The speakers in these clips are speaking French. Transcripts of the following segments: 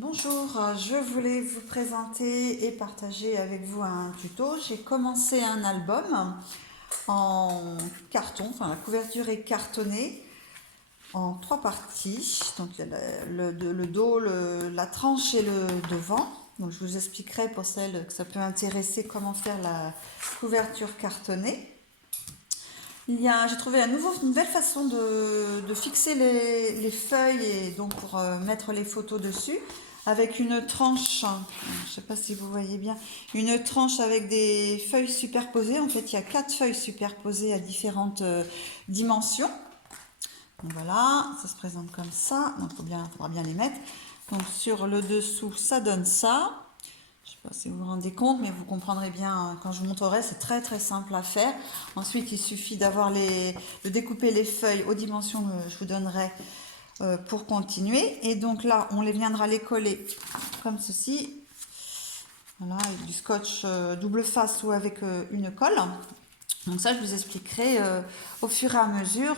Bonjour, je voulais vous présenter et partager avec vous un tuto. J'ai commencé un album en carton, enfin la couverture est cartonnée en 3 parties. Donc il y a le dos, la tranche et le devant. Donc je vous expliquerai pour celles que ça peut intéresser comment faire la couverture cartonnée. J'ai trouvé une nouvelle façon de fixer les feuilles et donc pour mettre les photos dessus avec une tranche, je ne sais pas si vous voyez bien, une tranche avec des feuilles superposées. En fait, il y a 4 feuilles superposées à différentes dimensions. Donc voilà, ça se présente comme ça. Donc faudra bien les mettre. Donc sur le dessous, ça donne ça. Je ne sais pas si vous vous rendez compte, mais vous comprendrez bien quand je vous montrerai, c'est très très simple à faire. Ensuite, il suffit de découper les feuilles aux dimensions que je vous donnerai pour continuer. Et donc là, on viendra les coller comme ceci. Voilà, avec du scotch double face ou avec une colle. Donc ça, je vous expliquerai au fur et à mesure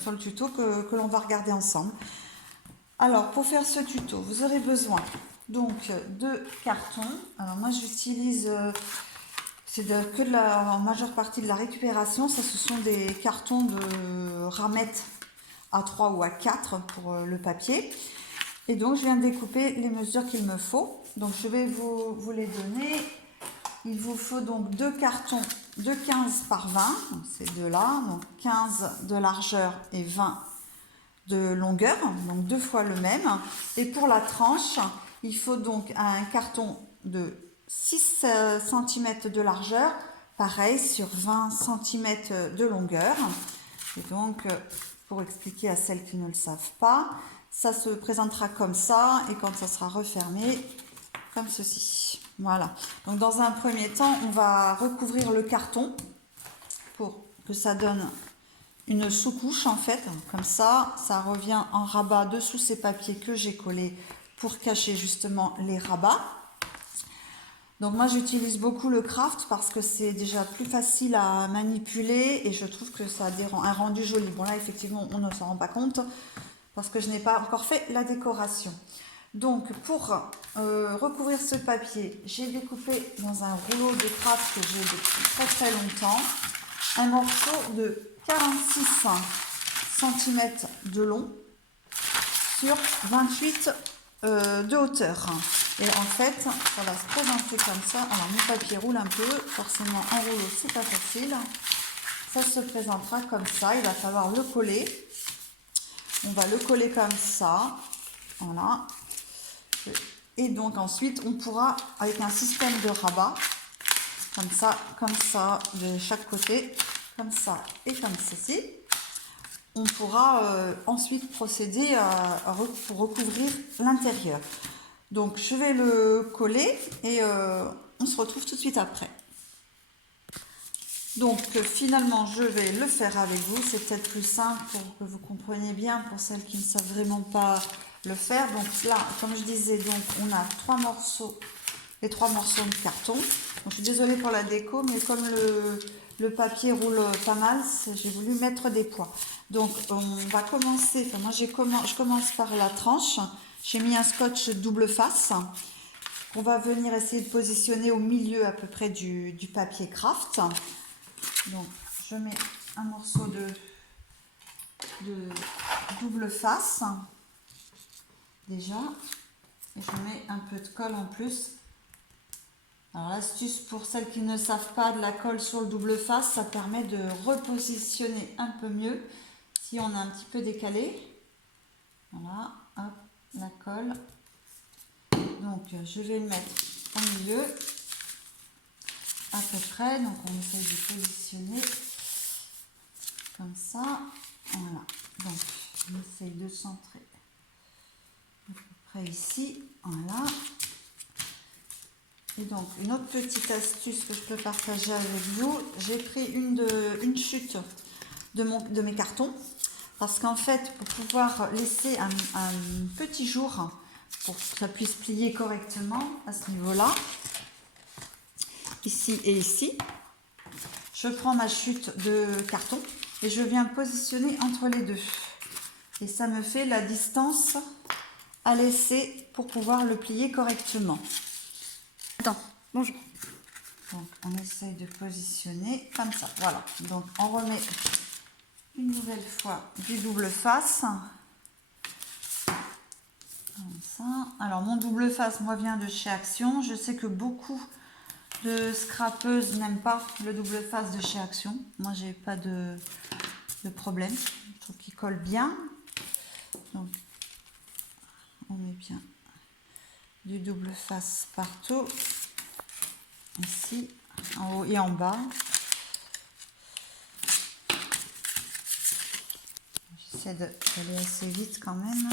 sur le tuto que l'on va regarder ensemble. Alors, pour faire ce tuto, vous aurez besoin donc de carton. Alors moi, j'utilise, en majeure partie de la récupération. Ça, ce sont des cartons de ramettes A3 ou A4 pour le papier. Et donc, je viens de découper les mesures qu'il me faut. Donc, je vais vous les donner. Il vous faut donc 2 cartons de 15 par 20. Donc, ces deux-là. Donc, 15 de largeur et 20 de longueur. Donc, 2 fois le même. Et pour la tranche, il faut donc un carton de 6 cm de largeur. Pareil, sur 20 cm de longueur. Et donc, pour expliquer à celles qui ne le savent pas, ça se présentera comme ça et quand ça sera refermé, comme ceci. Voilà. Donc dans un premier temps, on va recouvrir le carton pour que ça donne une sous-couche en fait. Comme ça revient en rabat dessous ces papiers que j'ai collés pour cacher justement les rabats. Donc moi j'utilise beaucoup le craft parce que c'est déjà plus facile à manipuler et je trouve que ça a un rendu joli. Bon là effectivement on ne s'en rend pas compte parce que je n'ai pas encore fait la décoration. Donc pour recouvrir ce papier, j'ai découpé dans un rouleau de craft que j'ai depuis très très longtemps un morceau de 46 cm de long sur 28 de hauteur. Et en fait, ça va se présenter comme ça. Alors, mon papier roule un peu. Forcément, en rouleau, c'est pas facile. Ça se présentera comme ça. Il va falloir le coller. On va le coller comme ça. Voilà. Et donc, ensuite, on pourra, avec un système de rabat, comme ça, de chaque côté, comme ça et comme ceci, on pourra ensuite procéder pour recouvrir l'intérieur. Donc je vais le coller et on se retrouve tout de suite après. Donc finalement je vais le faire avec vous, c'est peut-être plus simple pour que vous compreniez bien pour celles qui ne savent vraiment pas le faire. Donc là, comme je disais, donc on a les 3 morceaux de carton. Donc, je suis désolée pour la déco, mais comme le papier roule pas mal, j'ai voulu mettre des poids. Donc on va commencer, enfin moi je commence par la tranche. J'ai mis un scotch double face qu'on va venir essayer de positionner au milieu à peu près du papier craft. Donc je mets un morceau de double face déjà et je mets un peu de colle en plus. Alors l'astuce pour celles qui ne savent pas, de la colle sur le double face, ça permet de repositionner un peu mieux si on a un petit peu décalé. Voilà, hop, la colle. Donc je vais le mettre au milieu à peu près. Donc on essaye de positionner comme ça. Voilà, donc on essaye de centrer à peu près ici. Voilà. Et donc une autre petite astuce que je peux partager avec vous, j'ai pris une chute de mes cartons parce qu'en fait pour pouvoir laisser un petit jour pour que ça puisse plier correctement à ce niveau là, ici et ici, je prends ma chute de carton et je viens positionner entre les deux et ça me fait la distance à laisser pour pouvoir le plier correctement. Attends, bonjour. Donc on essaye de positionner comme ça, voilà. Donc on remet une nouvelle fois du double face. Comme ça. Alors mon double face, moi, vient de chez Action. Je sais que beaucoup de scrapeuses n'aiment pas le double face de chez Action. Moi, j'ai pas de problème. Je trouve qu'il colle bien. Donc on met bien du double face partout, ici, en haut et en bas. J'essaie d'aller assez vite quand même.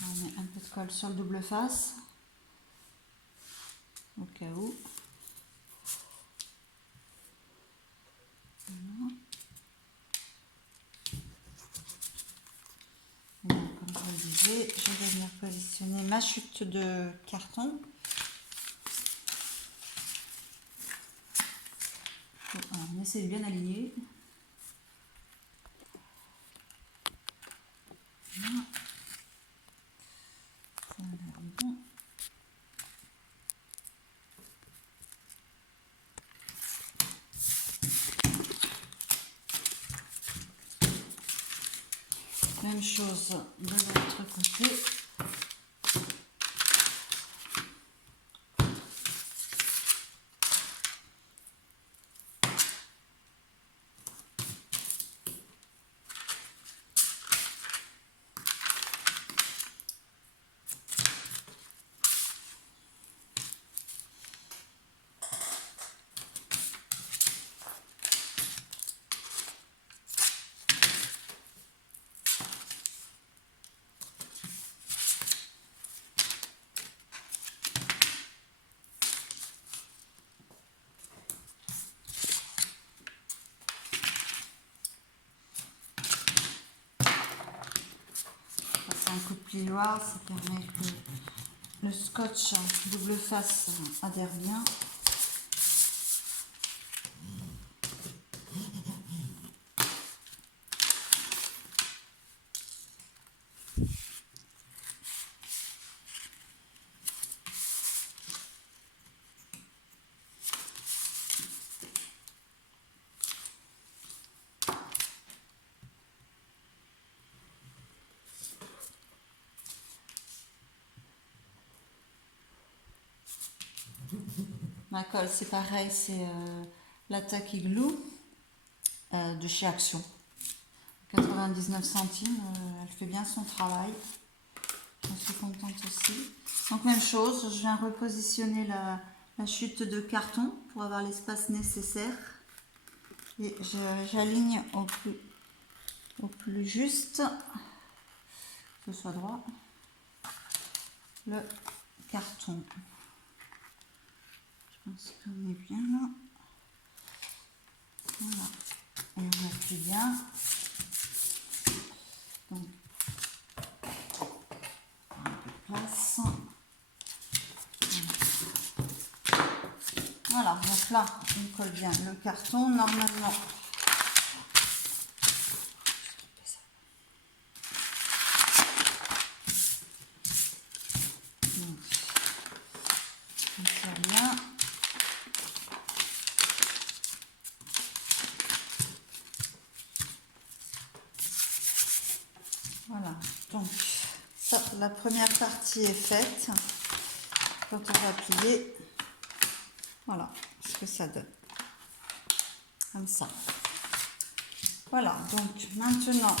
On met un peu de colle sur le double face, au cas où. Voilà. Donc, comme je le disais, je vais venir positionner ma chute de carton. Alors, on essaie de bien aligner. Voilà. Ça a l'air bon. Même chose de l'autre côté. Un coup de plioir, ça permet que le scotch double face adhère bien. Ma colle, c'est pareil, c'est la Tacky Glue de chez Action. 99 centimes, elle fait bien son travail. J'en suis contente aussi. Donc même chose, je viens repositionner la chute de carton pour avoir l'espace nécessaire. Et j'aligne au plus juste, que ce soit droit, le carton. Je pense qu'on est bien là. Voilà. Et on appuie bien. Donc, un peu de place. Voilà, donc là, on colle bien le carton. Normalement, donc, on serre bien. Voilà, donc ça, la première partie est faite. Quand on va plier, voilà ce que ça donne. comme ça. Voilà, donc maintenant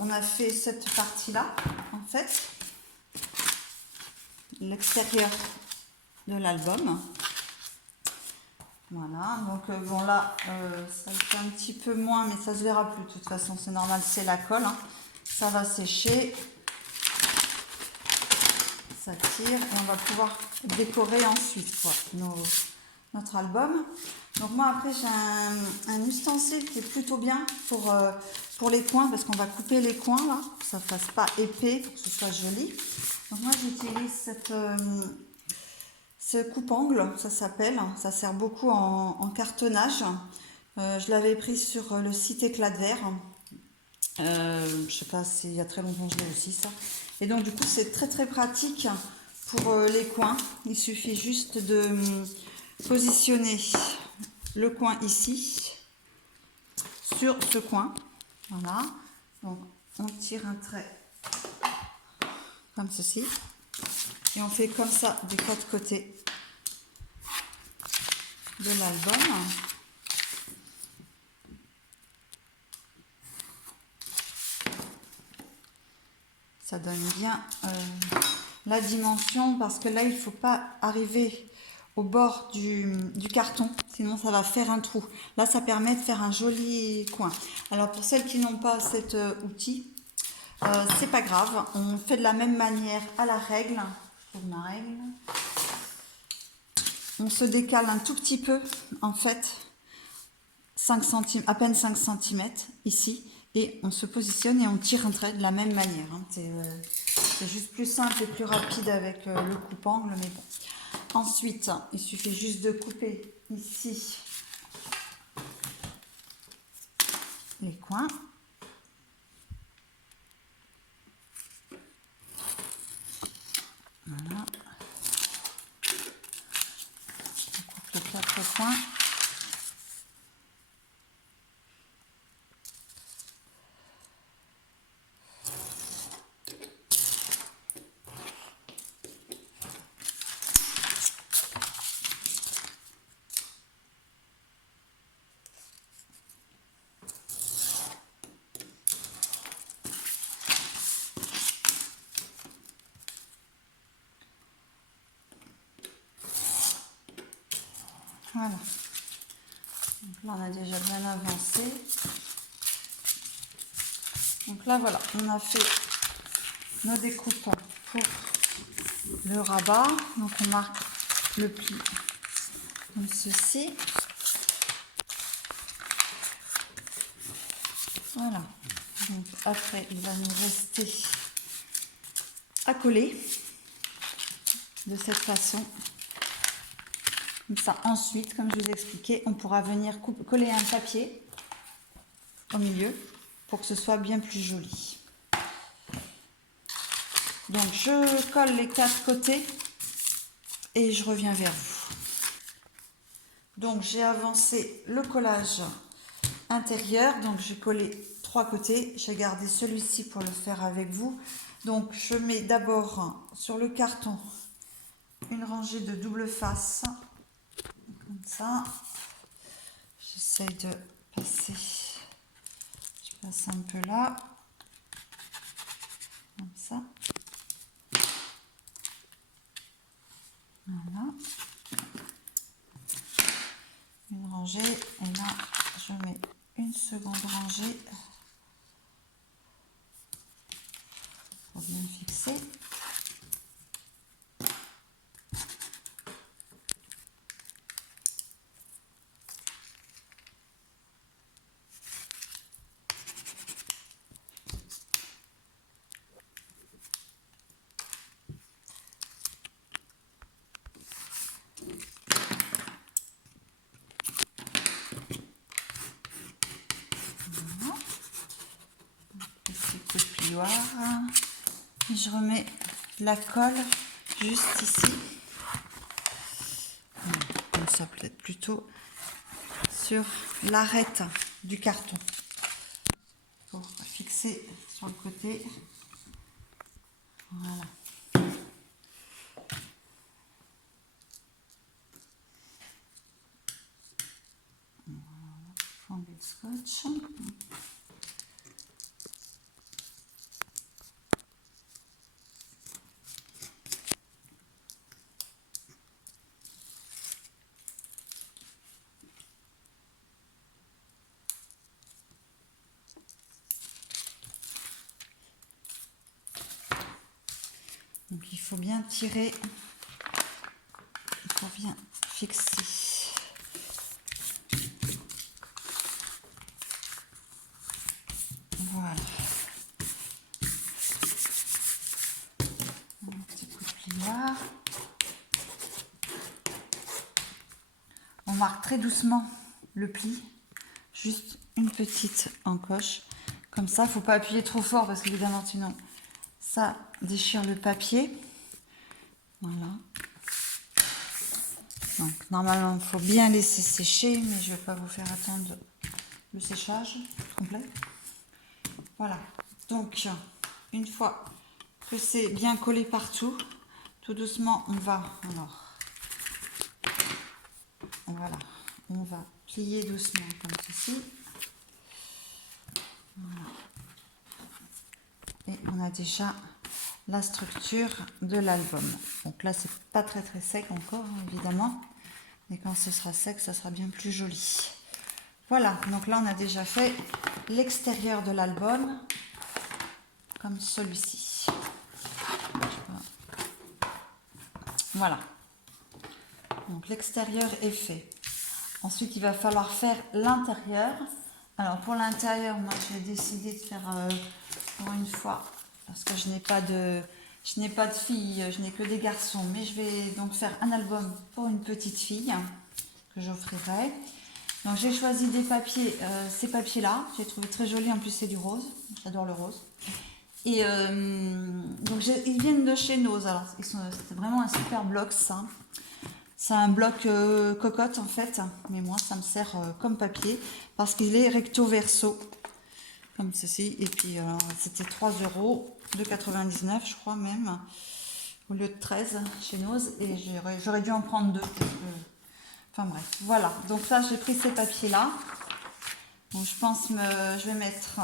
on a fait cette partie-là, en fait, l'extérieur de l'album. Voilà, donc bon là, ça fait un petit peu moins, mais ça se verra plus de toute façon, c'est normal, c'est la colle. Hein. Ça va sécher, ça tire et on va pouvoir décorer ensuite quoi, notre album. Donc moi après j'ai un ustensile qui est plutôt bien pour les coins, parce qu'on va couper les coins là, pour que ça ne fasse pas épais, pour que ce soit joli. Donc moi j'utilise ce coupe-angle, ça s'appelle, ça sert beaucoup en cartonnage. Je l'avais pris sur le site Éclat de Verre. Je sais pas s'il y a très longtemps je l'ai aussi ça. Et donc du coup c'est très très pratique pour les coins. Il suffit juste de positionner le coin ici sur ce coin. Voilà. Donc on tire un trait comme ceci. Et on fait comme ça des quatre côtés de l'album. Ça donne bien la dimension, parce que là il ne faut pas arriver au bord du carton, sinon ça va faire un trou. Là ça permet de faire un joli coin. Alors pour celles qui n'ont pas cet outil, c'est pas grave, on fait de la même manière à la règle. Je trouve ma règle. On se décale un tout petit peu, en fait, 5 cm, à peine 5 cm ici, et on se positionne et on tire un trait de la même manière. Hein. C'est juste plus simple et plus rapide avec le coupe-angle, mais bon. Ensuite, il suffit juste de couper ici les coins. Voilà. On coupe les 4 coins. Voilà. Donc là, on a déjà bien avancé. Donc là, voilà, on a fait nos découpes pour le rabat. Donc on marque le pli comme ceci. Voilà. Donc après, il va nous rester à coller de cette façon. Comme ça, ensuite, comme je vous ai expliqué, on pourra venir coller un papier au milieu pour que ce soit bien plus joli. Donc, je colle les 4 côtés et je reviens vers vous. Donc, j'ai avancé le collage intérieur. Donc, j'ai collé 3 côtés. J'ai gardé celui-ci pour le faire avec vous. Donc, je mets d'abord sur le carton une rangée de double face. Comme ça. J'essaye de passer. Je passe un peu là. Comme ça. Voilà. Une rangée. Et là, je mets une seconde rangée. Pour bien fixer. Et je remets la colle juste ici, comme ça peut-être plutôt sur l'arête du carton pour fixer sur le côté. Voilà. On va prendre Donc il faut bien tirer, il faut bien fixer. Voilà. Un petit coup de pliard. On marque très doucement le pli, juste une petite encoche. Comme ça, il ne faut pas appuyer trop fort parce qu'évidemment sinon ça déchire le papier. Voilà. Donc normalement il faut bien laisser sécher, mais je ne vais pas vous faire attendre le séchage complet. Voilà. Donc une fois que c'est bien collé partout, tout doucement on va voilà, on va plier doucement comme ceci. Voilà. Et on a déjà la structure de l'album. Donc là c'est pas très sec encore hein, évidemment, mais quand ce sera sec ça sera bien plus joli. Voilà, donc là on a déjà fait l'extérieur de l'album comme celui-ci. Voilà, donc l'extérieur est fait. Ensuite il va falloir faire l'intérieur. Alors pour l'intérieur, moi j'ai décidé de faire pour une fois, parce que je n'ai pas de filles, je n'ai que des garçons, mais je vais donc faire un album pour une petite fille que j'offrirai. Donc j'ai choisi des papiers, ces papiers-là, j'ai trouvé très jolis, en plus c'est du rose, j'adore le rose. Et donc ils viennent de chez Nose, alors c'est vraiment un super bloc ça. C'est un bloc cocotte en fait, mais moi ça me sert comme papier parce qu'il est recto verso, comme ceci. Et puis c'était 3,99 € je crois même, au lieu de 13 chez Nose, et j'aurais dû en prendre deux. Enfin bref, voilà. Donc là j'ai pris ces papiers là. Donc je pense je vais mettre.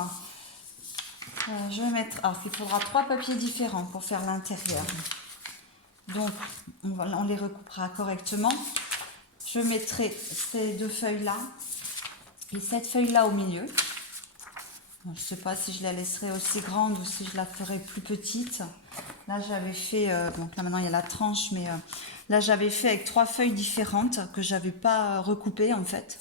Alors il faudra 3 papiers différents pour faire l'intérieur. Donc on les recoupera correctement. Je mettrai ces 2 feuilles là et cette feuille là au milieu. Donc, je ne sais pas si je la laisserai aussi grande ou si je la ferai plus petite. Là j'avais fait, donc là maintenant il y a la tranche, mais là j'avais fait avec 3 feuilles différentes que j'avais pas recoupées en fait.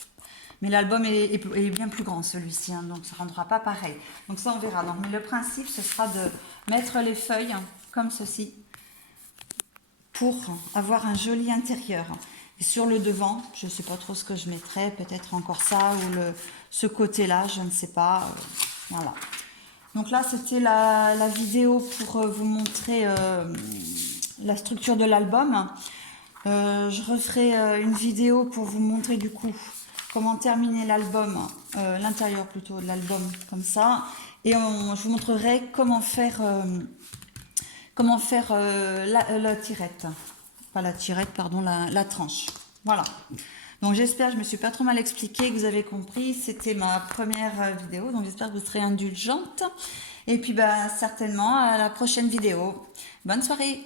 Mais l'album est bien plus grand celui-ci, hein, donc ça ne rendra pas pareil. Donc ça on verra. Donc, mais le principe ce sera de mettre les feuilles comme ceci pour avoir un joli intérieur. Et sur le devant, je ne sais pas trop ce que je mettrai, peut-être encore ça ou ce côté-là, je ne sais pas. Voilà. Donc là c'était la vidéo pour vous montrer la structure de l'album. Je referai une vidéo pour vous montrer du coup comment terminer l'album, l'intérieur plutôt de l'album comme ça, et je vous montrerai comment faire la tirette, pas la tirette, pardon, la tranche. Voilà. Donc j'espère, je me suis pas trop mal expliqué, que vous avez compris. C'était ma première vidéo, donc j'espère que vous serez indulgente. Et puis certainement à la prochaine vidéo. Bonne soirée.